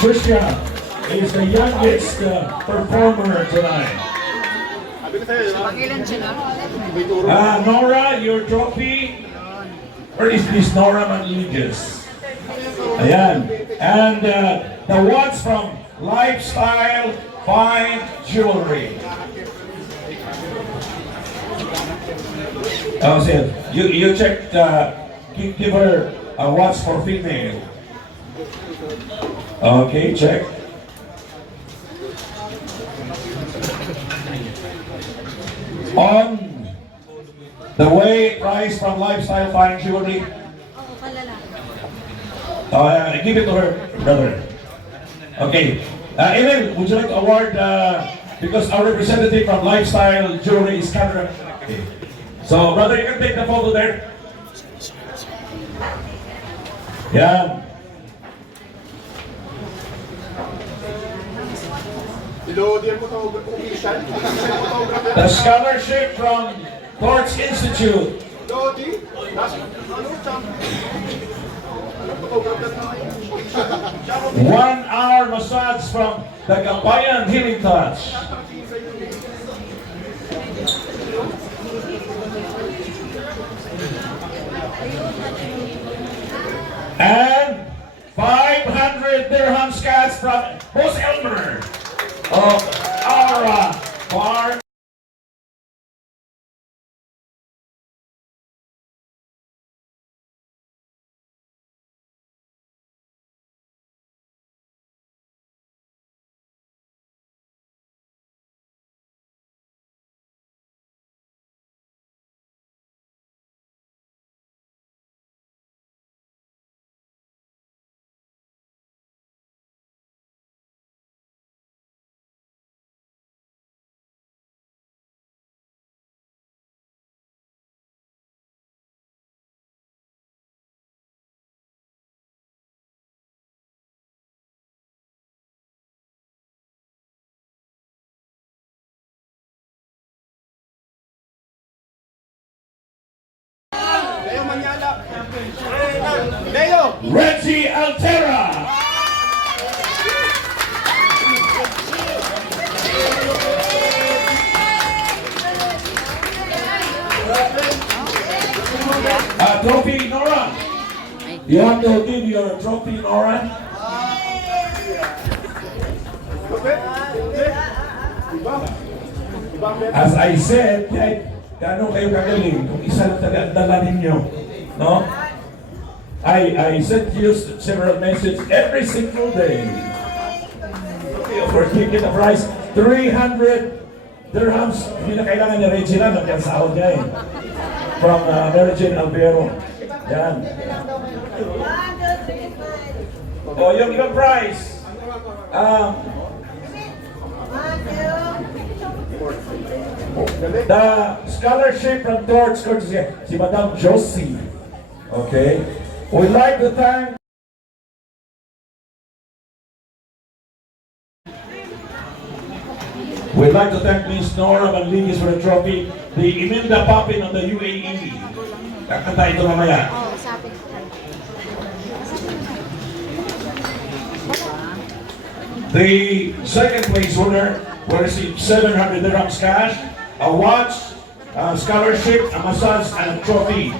Christian is the youngest performer tonight. Nora, your trophy. Where is this Nora Manligas? Ayan. And the ones from Lifestyle Fine Jewelry. Oh, so you checked, give her a watch for female. Okay, check. On the way, price from Lifestyle Fine Jewelry. Give it to her, brother. Okay. Emil, would you like to award, because our representative from Lifestyle Jewelry is camera. Okay. So, brother, you can take the photo there. Yeah. The scholarship from Torch Institute. 1 hour massage from the Gabayan Healing Touch. And 500 dirham scats from Boss Elmer of Aura Bar. Reggie Altera. Trophy, Nora. You have to give your trophy, Nora. As I said, kahit gano'n kayo kagaling, kung isa lang taga-dala ninyo, no? I sent you several messages every single day. For giving the price, 300 dirhams. Hindi na kailangan ni Regina, nagkasahod niya eh. From Mary Jane Alvero. Yan. O, yung ibang price. The scholarship from Torch courtesy si Madam Josie. Okay. We'd like to thank Ms. Nora Manligas for the trophy. The Imelda Papin of the UAE. Kakanta ito mamaya. The second place winner will receive 700 dirhams cash, a watch, a scholarship, a massage, and a trophy.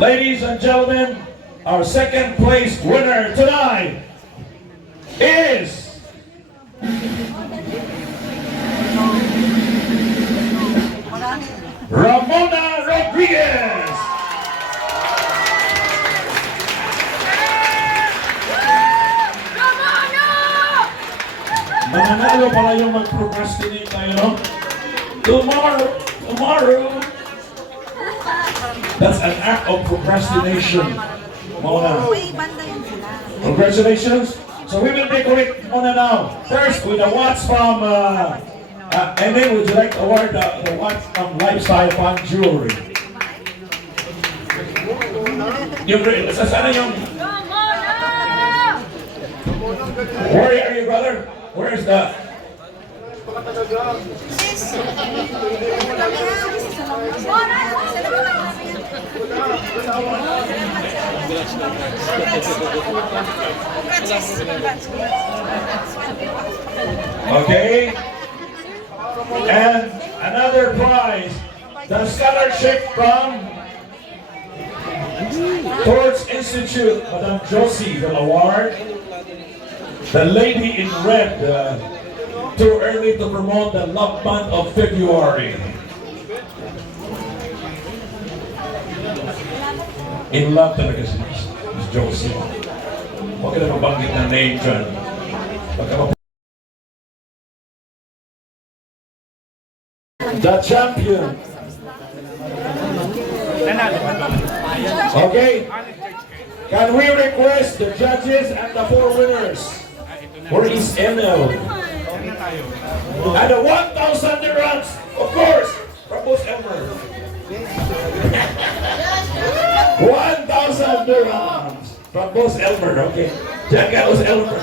Ladies and gentlemen, our second place winner tonight is Ramona Rodriguez. Mananalo pala yung mag-procrastinate tayo, no? Tomorrow. That's an act of procrastination. Mona. Congratulations. So we will decorate Mona now. First with a watch from, and then would you like to award the watch from Lifestyle Fine Jewelry? Yung, sana yung... Where are you, brother? Where's the... Okay? And another prize, the scholarship from Torch Institute, Madam Josie, the award. The lady in red, too early to promote the love month of February. In love talaga si Miss Josie. Huwag ka na mabanggit ng name dyan. The champion. Okay. Can we request the judges and the four winners? Where is Enel? And the 1,000 dirhams, of course, from Boss Elmer. 1,000 dirhams from Boss Elmer. Okay. Check out Boss Elmer.